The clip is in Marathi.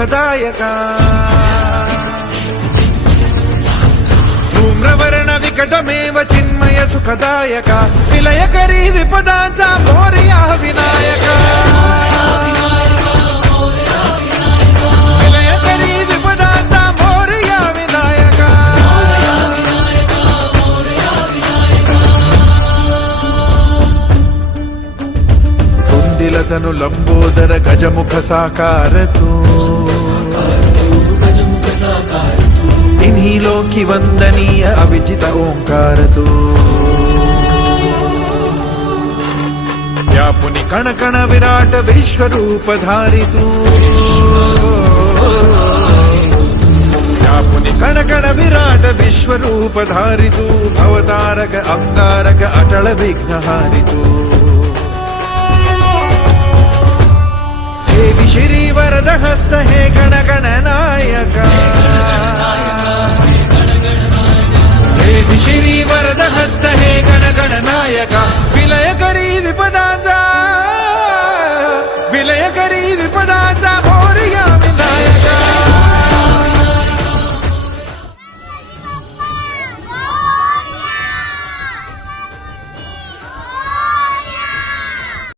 सुखदायका धूम्रवर्ण विकटमेव चिन्मय सुखदायका विलयकरी विपदांचा मोरया विनायका विलयकरी विपदांचा मोरया विनायका कुंदिलतनु लंबोदर गजमुख साकार तू तिन्ही लोकी वंदनीय अविजित ओंकार तू व्यापुनी कण कण विराट विश्वरूप धारी तू व्यापुनी कण कण विराट विश्वरूप धारी तू भवतारक अंगारक अटल विघ्नहारी तू देवी श्री वरद हस्त हे गण गण नायका देवी श्री वरद हस्त हे गण गण नायका विलय करी विपदांचा